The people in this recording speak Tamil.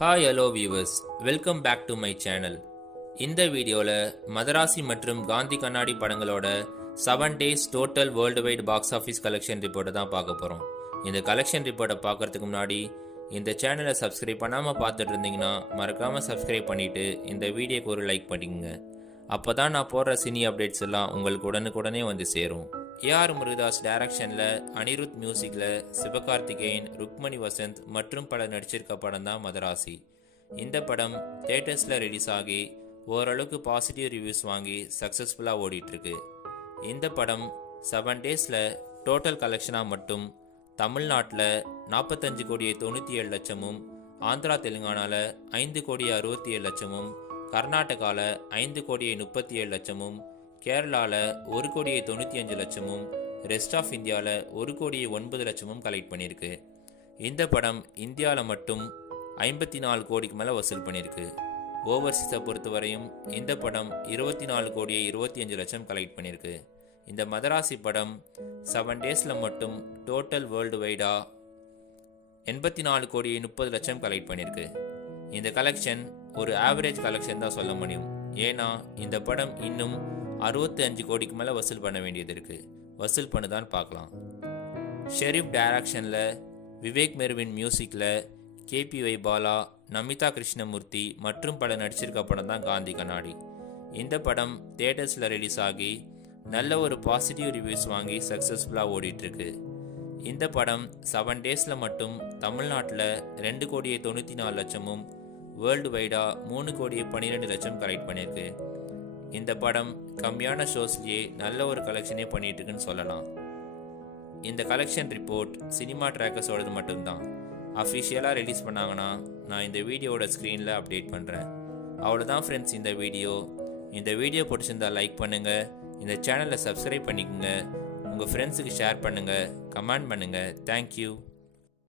Hi hello viewers, welcome back to my channel. இந்த வீடியோவில் மதராசி மற்றும் காந்தி கண்ணாடி படங்களோட 7 days total world wide box office collection ரிப்போர்ட்டை தான் பார்க்க போகிறோம். இந்த கலெக்ஷன் ரிப்போர்ட்டை பார்க்கறதுக்கு முன்னாடி இந்த சேனலை சப்ஸ்கிரைப் பண்ணாமல் பார்த்துட்டு இருந்தீங்கன்னா மறக்காமல் சப்ஸ்கிரைப் பண்ணிவிட்டு இந்த வீடியோக்கு ஒரு லைக் பண்ணிக்கோங்க. அப்போ தான் நான் போடுற சினி அப்டேட்ஸ் எல்லாம் உங்களுக்கு உடனுக்குடனே வந்து சேரும். ஏஆர் முருகதாஸ் டைரக்ஷனில் அனிருத் மியூசிக்கில் சிவகார்த்திகேயன், ருக்மணி வசந்த் மற்றும் பலர் நடிச்சிருக்க படம் தான் மதராசி. இந்த படம் தியேட்டர்ஸில் ரிலீஸ் ஆகி ஓரளவுக்கு பாசிட்டிவ் ரிவ்யூஸ் வாங்கி சக்ஸஸ்ஃபுல்லாக ஓடிட்டுருக்கு. இந்த படம் 7 daysல டோட்டல் கலெக்ஷனாக மட்டும் தமிழ்நாட்டில் 45,97,00,000, ஆந்திரா தெலுங்கானாவில் 5,67,00,000, கர்நாடகாவில் 5,37,00,000, கேரளாவில் 1,95,00,000, ரெஸ்ட் ஆஃப் இந்தியாவில் 1,09,00,000 கலெக்ட் பண்ணியிருக்கு. இந்த படம் இந்தியாவில் மட்டும் 54 கோடிக்கு மேலே வசூல் பண்ணியிருக்கு. ஓவர்சீஸை பொறுத்தவரையும் இந்த படம் 24,25,00,000 கலெக்ட் பண்ணியிருக்கு. இந்த மதராசி படம் 7 daysல மட்டும் டோட்டல் வேர்ல்டு வைடாக 84,30,00,000 கலெக்ட் பண்ணியிருக்கு. இந்த கலெக்ஷன் ஒரு ஆவரேஜ் கலெக்ஷன் தான் சொல்ல முடியும். ஏன்னா இந்த படம் இன்னும் 65 கோடிக்கு மேலே வசூல் பண்ண வேண்டியது இருக்குது. வசூல் பண்ணுதான்னு பார்க்கலாம். ஷெரீஃப் டைரக்ஷனில் விவேக் மெர்வின் மியூசிக்கில் KPY பாலா, நமிதா கிருஷ்ணமூர்த்தி மற்றும் பலர் நடிச்சிருக்க படம் தான் காந்தி கண்ணாடி. இந்த படம் தியேட்டர்ஸில் ரிலீஸ் ஆகி நல்ல ஒரு பாசிட்டிவ் ரிவ்யூஸ் வாங்கி சக்ஸஸ்ஃபுல்லாக ஓடிட்டுருக்கு. இந்த படம் 7 daysல மட்டும் தமிழ்நாட்டில் 2,94,00,000, வேர்ல்டு வைடாக 3,12,00,000 கலெக்ட் பண்ணியிருக்கு. இந்த படம் கம்மியான ஷோஸ்லேயே நல்ல ஒரு கலெக்ஷனே பண்ணிட்டுருக்குன்னு சொல்லலாம். இந்த கலெக்ஷன் ரிப்போர்ட் சினிமா ட்ராக்கர்ஸோடது மட்டும்தான். அஃபிஷியலாக ரிலீஸ் பண்ணாங்கன்னா நான் இந்த வீடியோவோட ஸ்க்ரீனில் அப்டேட் பண்ணுறேன். அவ்வளோதான் ஃப்ரெண்ட்ஸ் இந்த வீடியோ. இந்த வீடியோ பிடிச்சிருந்தா லைக் பண்ணுங்கள், இந்த சேனலை சப்ஸ்கிரைப் பண்ணிக்கோங்க, உங்கள் ஃப்ரெண்ட்ஸுக்கு ஷேர் பண்ணுங்கள், கமெண்ட் பண்ணுங்கள். தேங்க்யூ.